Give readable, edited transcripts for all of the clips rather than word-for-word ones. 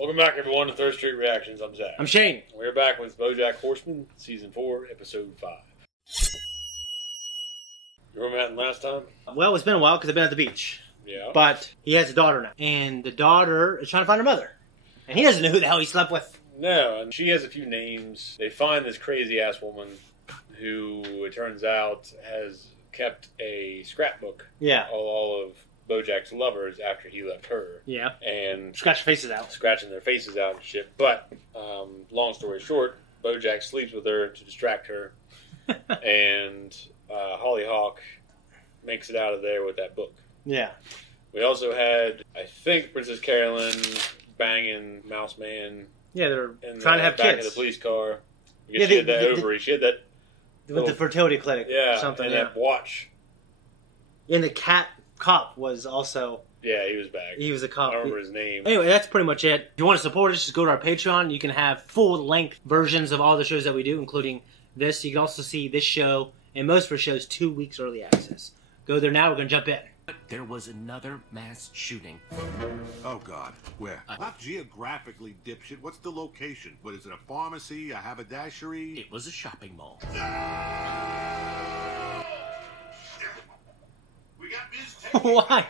Welcome back, everyone, to Third Street Reactions. I'm Zack. I'm Shane. We're back with BoJack Horseman, Season 4, Episode 5. You remember that last time? Well, it's been a while because I've been at the beach. Yeah. But he has a daughter now. And the daughter is trying to find her mother. And he doesn't know who the hell he slept with. No, and she has a few names. They find this crazy-ass woman who, it turns out, has kept a scrapbook. Yeah. All of BoJack's lovers after he left her. Yeah. And scratch their faces out. Scratching their faces out and shit. But, long story short, BoJack sleeps with her to distract her. And Hollyhock makes it out of there with that book. Yeah. We also had, I think, Princess Carolyn banging Mouse Man. Yeah, they're trying to have back kids. in the police car. Yeah, she had that ovary. She had that with the fertility clinic. Yeah, or something. and that watch. And the cop was also. Yeah, he was back. He was a cop. I don't remember his name. Anyway, that's pretty much it. If you want to support us, just go to our Patreon. You can have full-length versions of all the shows that we do, including this. You can also see this show and most of our shows 2 weeks early access. Go there now. We're going to jump in. There was another mass shooting. Oh, God. Where? Not geographically, dipshit. What's the location? What is it, a pharmacy, a haberdashery? It was a shopping mall. We got Ms. Why?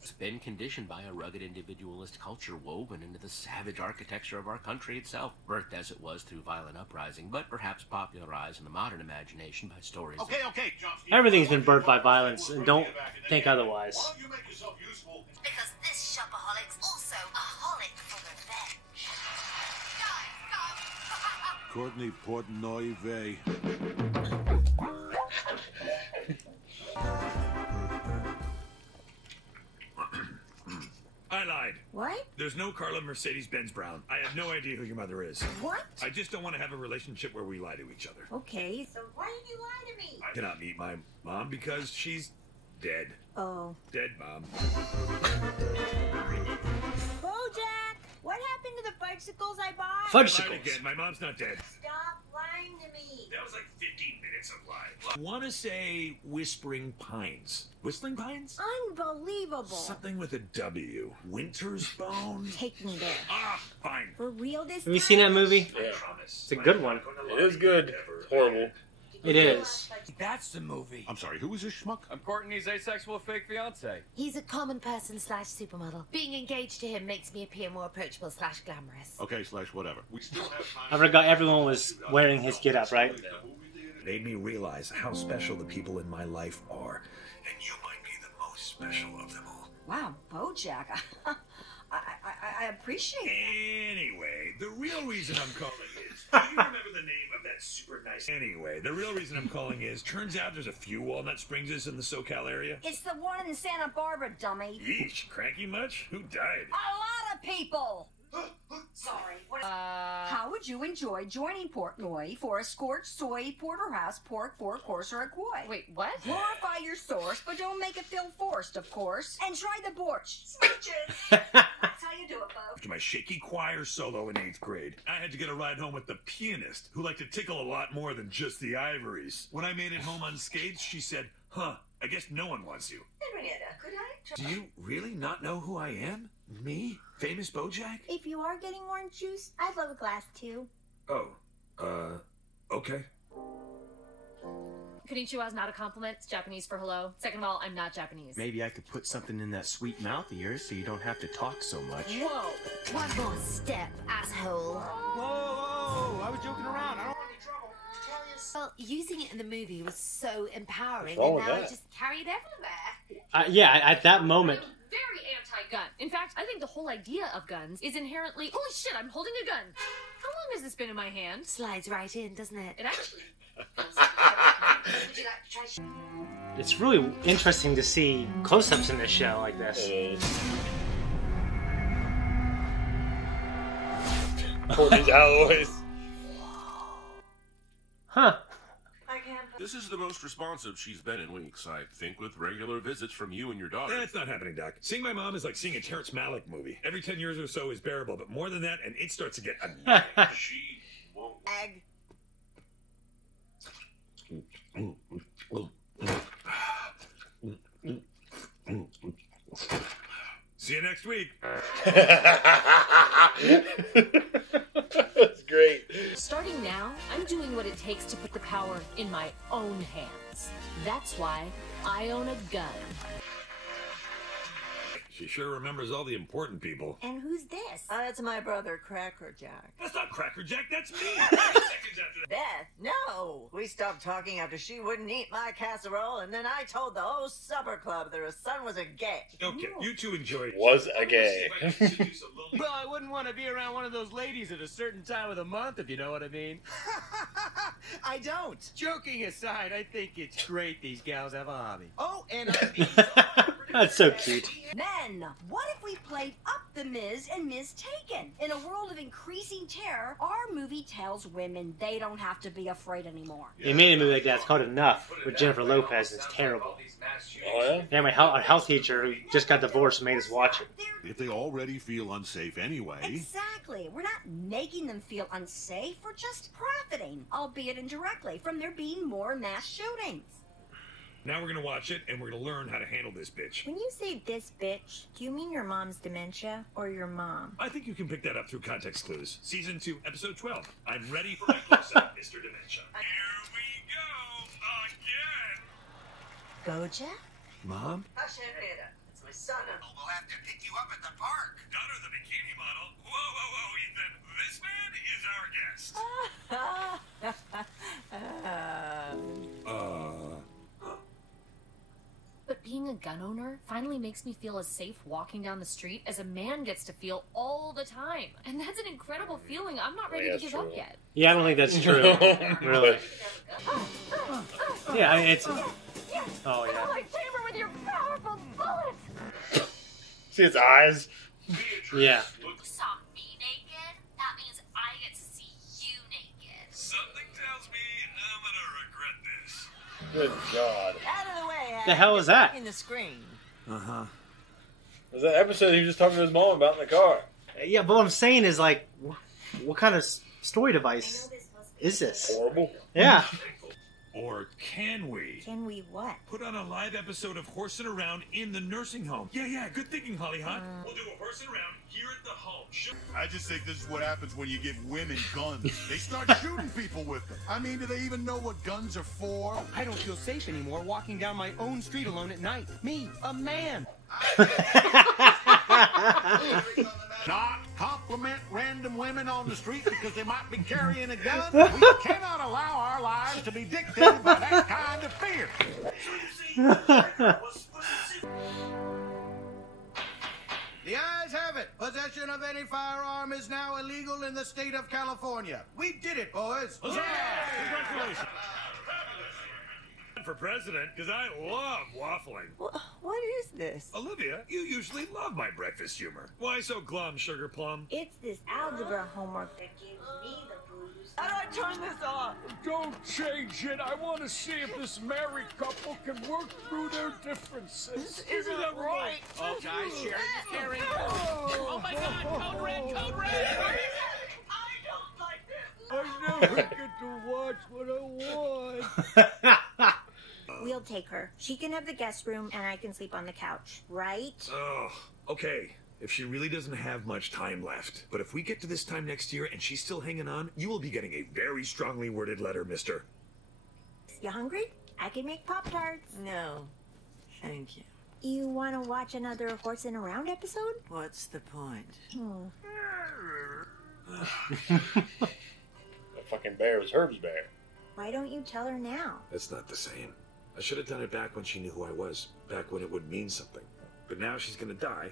It's been conditioned by a rugged individualist culture woven into the savage architecture of our country itself, birthed as it was through violent uprising, but perhaps popularized in the modern imagination by stories. Okay, Chomsky. Everything's been birthed by violence, and don't think otherwise. Why don't you make yourself useful? Because this shopaholic's also a holic for revenge. Courtney Portnoy Vey. I lied. What? There's no Carla Mercedes-Benz Brown. I have no idea who your mother is. What? I just don't want to have a relationship where we lie to each other. Okay, so why did you lie to me? I cannot meet my mom because she's dead. Oh. Dead, Mom. BoJack! What happened to the fudgsicles I bought? Lied Fudgsicles. again. My mom's not dead. Stop lying to me. That was like 15 minutes of lie. I want to say Whispering Pines. Whistling Pines? Unbelievable. Something with a W. Winter's Bone? Take me there. Ah, fine. For real this time? Have you seen that movie? Yeah. It's a good one. It is good. It's horrible. It is. That's the movie. I'm sorry, who is this schmuck? I'm Courtney's asexual fake fiance. He's a common person / supermodel. Being engaged to him makes me appear more approachable / glamorous. Okay, / whatever. We still have time. I forgot everyone was wearing his get-up, right? Made me realize how special the people in my life are. And you might be the most special of them all. Wow, BoJack. I appreciate it. Anyway, the real reason I'm calling is, do you remember the name of that super nice... Anyway, the real reason I'm calling is, turns out there's a few Walnut Springses in the SoCal area. It's the one in Santa Barbara, dummy. Yeesh, cranky much? Who died? A lot of people. Sorry. How would you enjoy joining Portnoy for a scorched soy porterhouse pork 4-course or a koi? Wait, what? Glorify your source, but don't make it feel forced, of course. And try the borscht. Smooches. That's how you do it, Bo. After my shaky choir solo in 8th grade, I had to get a ride home with the pianist, who liked to tickle a lot more than just the ivories. When I made it home unscathed, she said, "Huh, I guess no one wants you." Henrietta, could I? Do you really not know who I am? Me? Famous BoJack? If you are getting orange juice, I'd love a glass too. Oh, okay. Konnichiwa is not a compliment. It's Japanese for hello. Second of all, I'm not Japanese. Maybe I could put something in that sweet mouth of yours so you don't have to talk so much. Whoa. One more step, asshole. Whoa, I was joking around. I don't want any trouble. Well, using it in the movie was so empowering, What's wrong and now with I that? just carry it everywhere. Yeah, at that moment. I'm very anti-gun. In fact, I think the whole idea of guns is inherently... Holy shit, I'm holding a gun. How long has this been in my hand? Slides right in, doesn't it? It actually... Would you like to try? It's really interesting to see close-ups in this show like this. Courtney's alloys. Huh. This is the most responsive she's been in weeks, I think, with regular visits from you and your daughter. That's not happening, Doc. Seeing my mom is like seeing a Terrence Malick movie. Every 10 years or so is bearable, but more than that, and it starts to get annoying. She won't. Egg. See you next week. likes to put the power in my own hands. That's why I own a gun. She sure remembers all the important people. And who's this? That's my brother, Crackerjack. That's not Crackerjack, that's me! Beth, no! We stopped talking after she wouldn't eat my casserole, and then I told the whole supper club that her son was a gay. Okay, you two enjoy it. Was a gay. Well, I wouldn't want to be around one of those ladies at a certain time of the month, if you know what I mean. I don't. Joking aside, I think it's great these gals have a hobby. Oh, and That's so cute. Men, what if we played Up the Miz and Miz Taken? In a world of increasing terror, our movie tells women they don't have to be afraid anymore. He made a movie like that. It's called Enough with Jennifer Lopez. It's terrible. Oh, yeah? Yeah, our health teacher who just got divorced made us watch it. If they already feel unsafe anyway. Exactly. We're not making them feel unsafe. We're just profiting, albeit indirectly, from there being more mass shootings. Now we're gonna watch it, and we're gonna learn how to handle this bitch. When you say this bitch, do you mean your mom's dementia or your mom? I think you can pick that up through context clues. Season 2, Episode 12. I'm ready for my close-up, Mr. Dementia. Here we go, again! BoJack? Mom? Hush, Henrietta. It's my son. We'll have to pick you up at the park. Daughter the bikini model? Whoa, Ethan. This man is our guest. But being a gun owner finally makes me feel as safe walking down the street as a man gets to feel all the time. And that's an incredible feeling I'm not ready to give up yet. Yeah, I don't think that's true. Really. Yeah, I mean, it's... Oh, yeah. My chamber with your powerful bullets! See its eyes? Yeah. You saw me naked? That means I get to see you naked. Something tells me I'm gonna regret this. Good God. Out of the way, The hell is that? In the screen. Uh-huh. Was that episode he was just talking to his mom about in the car? Yeah, but what I'm saying is, like, what kind of story device is this? Horrible. Yeah. Or can we? Can we what? Put on a live episode of Horsing Around in the nursing home. Yeah, good thinking, Holly Hot. We'll do a Horsing Around here at the home. I just think this is what happens when you give women guns. They start shooting people with them. I mean, do they even know what guns are for? I don't feel safe anymore walking down my own street alone at night. Me, a man. Not compliment random women on the street because they might be carrying a gun. We cannot allow our lives to be dictated by that kind of fear. The ayes have it. Possession of any firearm is now illegal in the state of California. We did it, boys. Yeah! Congratulations. For president, because I love waffling. What is this? Olivia, you usually love my breakfast humor. Why so glum, Sugar Plum? It's this algebra homework that gives me the blues. How do I turn this off? Don't change it. I want to see if this married couple can work through their differences. Isn't that right? Oh, guys, sharing is caring. Oh, my God, code red, code red. I never get to watch what I want. We'll take her. She can have the guest room and I can sleep on the couch, right? Oh, okay. If she really doesn't have much time left. But if we get to this time next year and she's still hanging on, you will be getting a very strongly worded letter, mister. You hungry? I can make Pop-Tarts. No, thank you. You want to watch another Horsing Around episode? What's the point? That fucking bear was Herb's bear. Why don't you tell her now? That's not the same. I should have done it back when she knew who I was. Back when it would mean something. But now she's gonna die.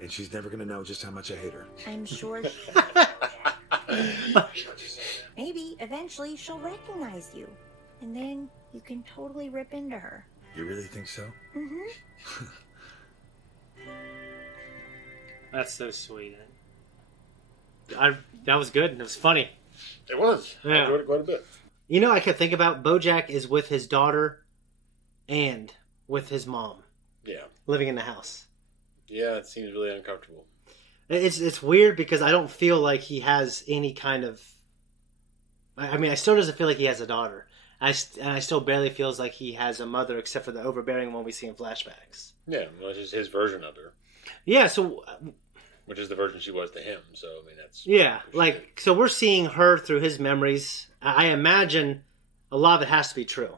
And she's never gonna know just how much I hate her. I'm sure maybe eventually she'll recognize you. And then you can totally rip into her. You really think so? Mm-hmm. That's so sweet. That was good. It was funny. It was. Yeah. I enjoyed it quite a bit. You know, I kept thinking about BoJack is with his daughter and with his mom. Yeah. Living in the house. Yeah, it seems really uncomfortable. It's weird because I don't feel like he has any kind of... I mean, I still doesn't feel like he has a daughter. And I still barely feels like he has a mother except for the overbearing one we see in flashbacks. Yeah, which is his version of her. Yeah, so... Which is the version she was to him, so, I mean, that's... Yeah, like, so we're seeing her through his memories. I imagine a lot of it has to be true.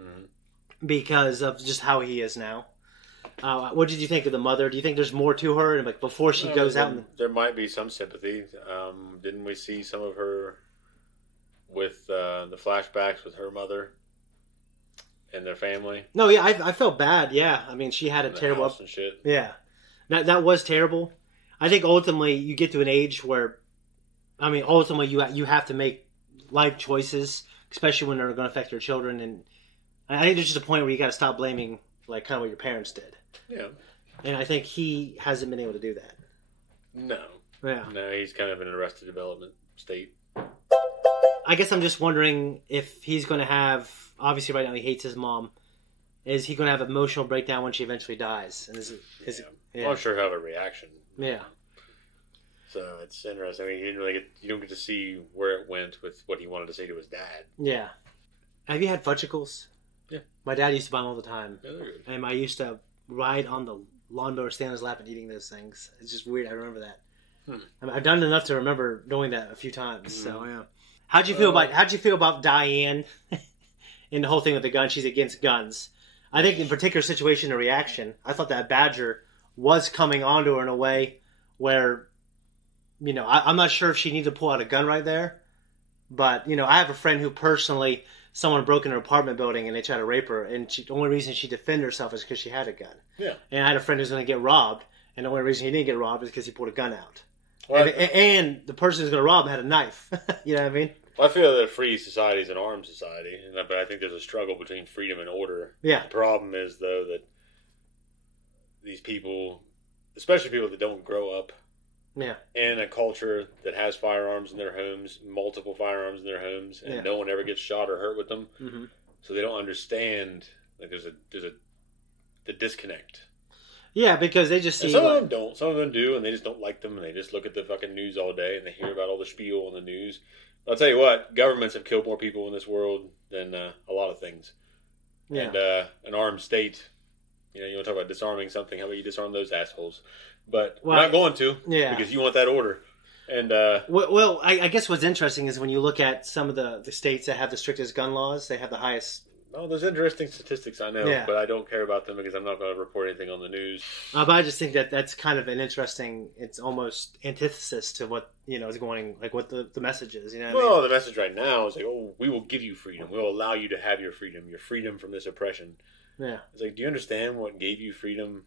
Mm-hmm. Because of just how he is now. What did you think of the mother? Do you think there's more to her? And like before she goes out, there might be some sympathy. Didn't we see some of her with the flashbacks with her mother and their family? No, yeah, I felt bad. Yeah, I mean, she had a terrible house and shit. Yeah, that was terrible. I think ultimately you get to an age where, I mean, ultimately you have to make life choices, especially when they're going to affect your children. And I think there's just a point where you got to stop blaming, like, kind of what your parents did. Yeah. And I think he hasn't been able to do that. No. Yeah. No, he's kind of in an arrested development state. I guess I'm just wondering if he's going to have, obviously right now he hates his mom, is he going to have an emotional breakdown when she eventually dies? And Well, I'm sure he'll have a reaction. Yeah. So it's interesting. I mean, you don't get to see where it went with what he wanted to say to his dad. Yeah. Have you had Fudgsicles? Yeah. My dad used to buy them all the time. Yeah, they're good. And I used to ride on the lawnmower, stand on his lap and eating those things. It's just weird. I remember that. I mean, I've done enough to remember doing that a few times. So yeah. How'd you feel about Diane and the whole thing with the gun? She's against guns. I think in particular situation or reaction, I thought that Badger was coming onto her in a way where, you know, I'm not sure if she needed to pull out a gun right there, but you know, I have a friend who personally, someone broke in her apartment building and they tried to rape her, and the only reason she defended herself is because she had a gun. Yeah. And I had a friend who's going to get robbed, and the only reason he didn't get robbed is because he pulled a gun out. Well, and the person who's going to rob him had a knife. You know what I mean? Well, I feel that a free society is an armed society, but I think there's a struggle between freedom and order. Yeah. The problem is, though, that these people, especially people that don't grow up in a culture that has firearms in their homes, multiple firearms in their homes, and no one ever gets shot or hurt with them, so they don't understand. Like there's the disconnect. Yeah, because they just see. And some of them don't. Some of them do, and they just don't like them, and they just look at the fucking news all day, and they hear about all the spiel on the news. I'll tell you what, governments have killed more people in this world than a lot of things. Yeah. And an armed state, you want to talk about disarming something, how about you disarm those assholes? But we're not going to, because you want that order. And well, I guess what's interesting is when you look at some of the states that have the strictest gun laws, they have the highest. Oh, there's interesting statistics, I know, but I don't care about them because I'm not going to report anything on the news. But I just think that's kind of an interesting, it's almost antithesis to what, is going, like what the message is, what I mean? The message right now is like, we will give you freedom. We'll allow you to have your freedom from this oppression. Yeah. It's like, do you understand what gave you freedom?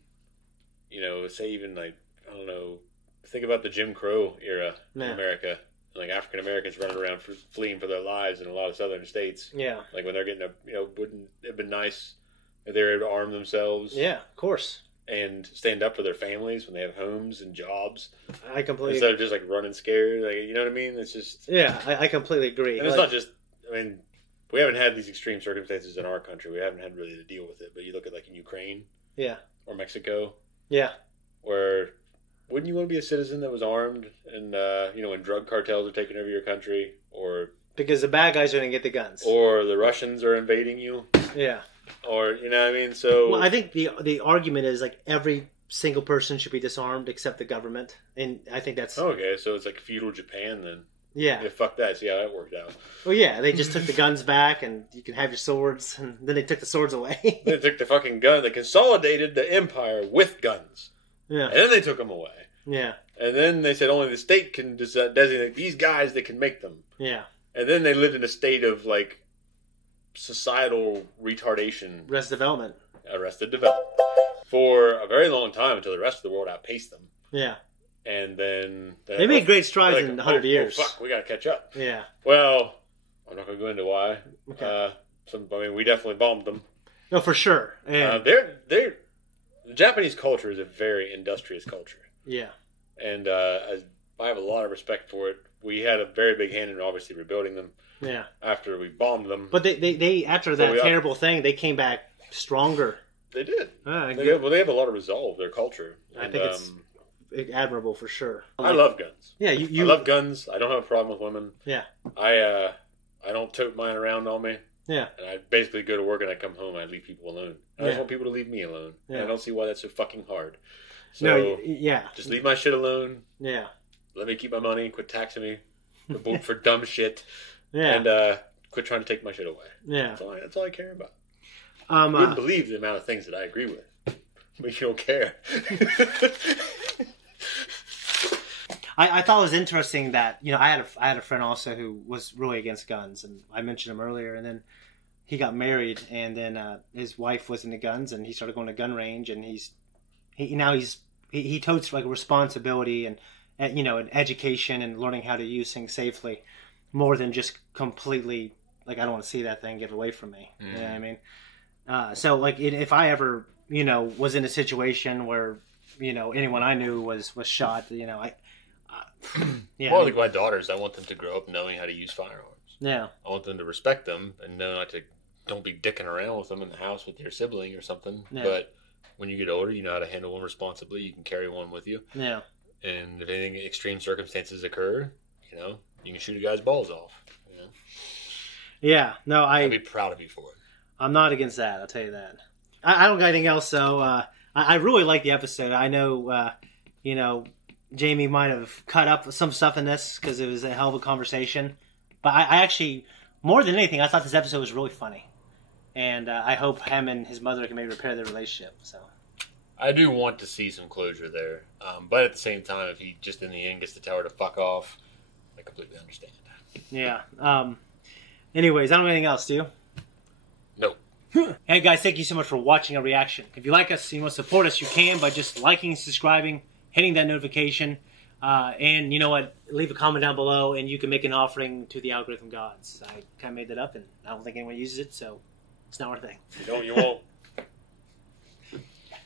Say even like, I don't know, think about the Jim Crow era in America. Like African Americans running around fleeing for their lives in a lot of southern states. Yeah. Like when they're getting wouldn't it have been nice if they were able to arm themselves? Yeah, of course. And stand up for their families when they have homes and jobs. I completely. Instead of just like running scared, like, you know what I mean? It's just. Yeah, I completely agree. And it's not just. I mean, we haven't had these extreme circumstances in our country. We haven't had really to deal with it. But you look at like in Ukraine. Yeah. Or Mexico. Yeah. Where. Wouldn't you want to be a citizen that was armed and, when drug cartels are taking over your country? Or because the bad guys are going to get the guns. Or the Russians are invading you? Yeah. Or, you know what I mean? So... Well, I think the argument is, like, every single person should be disarmed except the government. And I think that's... Okay, so it's like feudal Japan then. Yeah. Fuck that. See how that worked out. Well, yeah, they just took the guns back and you can have your swords. And then they took the swords away. They took the fucking gun. They consolidated the empire with guns. Yeah. And then they took them away. Yeah. And then they said only the state can designate these guys that can make them. Yeah. And then they lived in a state of, like, societal retardation. Arrested development. For a very long time until the rest of the world outpaced them. Yeah. And then... They made great strides in 100 years. Oh, fuck, we got to catch up. Yeah. Well, I'm not going to go into why. Okay. We definitely bombed them. No, for sure. And the Japanese culture is a very industrious culture. Yeah. And I have a lot of respect for it. We had a very big hand in obviously rebuilding them. Yeah. After we bombed them. But they after that terrible thing, they came back stronger. They did. They have a lot of resolve, their culture. I think it's admirable for sure. I love guns. Yeah, I love guns. I don't have a problem with women. Yeah. I don't tote mine around on me. Yeah. And I basically go to work and I come home and I leave people alone. I just want people to leave me alone. Yeah. And I don't see why that's so fucking hard. So, no, yeah. Just leave my shit alone. Yeah. Let me keep my money. Quit taxing me for dumb shit. Yeah. And quit trying to take my shit away. Yeah. That's all I care about. You wouldn't believe the amount of things that I agree with. But you don't care. I thought it was interesting that, you know, I had a friend also who was really against guns, and I mentioned him earlier, and then he got married, and then his wife was into guns, and he started going to gun range, and he totes like a responsibility and you know, an education and learning how to use things safely more than just completely like, I don't want to see that thing, get away from me. You know what I mean? So like if I ever, you know, was in a situation where, you know, anyone I knew was shot, you know, yeah. Well, like my daughters, I want them to grow up knowing how to use firearms. Yeah. I want them to respect them and know not to, don't be dicking around with them in the house with your sibling or something. Yeah. But when you get older, you know how to handle one responsibly. You can carry one with you. Yeah. And if anything, extreme circumstances occur, you know, you can shoot a guy's balls off. You know? Yeah. No, I'd be proud of you for it. I'm not against that. I'll tell you that. I don't got anything else, though. I really like the episode. I know, you know, Jamie might have cut up some stuff in this because it was a hell of a conversation. But I actually, more than anything, I thought this episode was really funny. And I hope him and his mother can maybe repair their relationship. So I do want to see some closure there. But at the same time, if he just in the end gets to tell her to fuck off, I completely understand. Yeah. Anyways, I don't have anything else, do you? No. Hey guys, thank you so much for watching our reaction. If you like us and you want to support us, you can by just liking, subscribing, hitting that notification, and you know what? Leave a comment down below, and you can make an offering to the algorithm gods. I kind of made that up, and I don't think anyone uses it, so it's not our thing. You won't.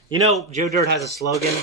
You know, Joe Dirt has a slogan.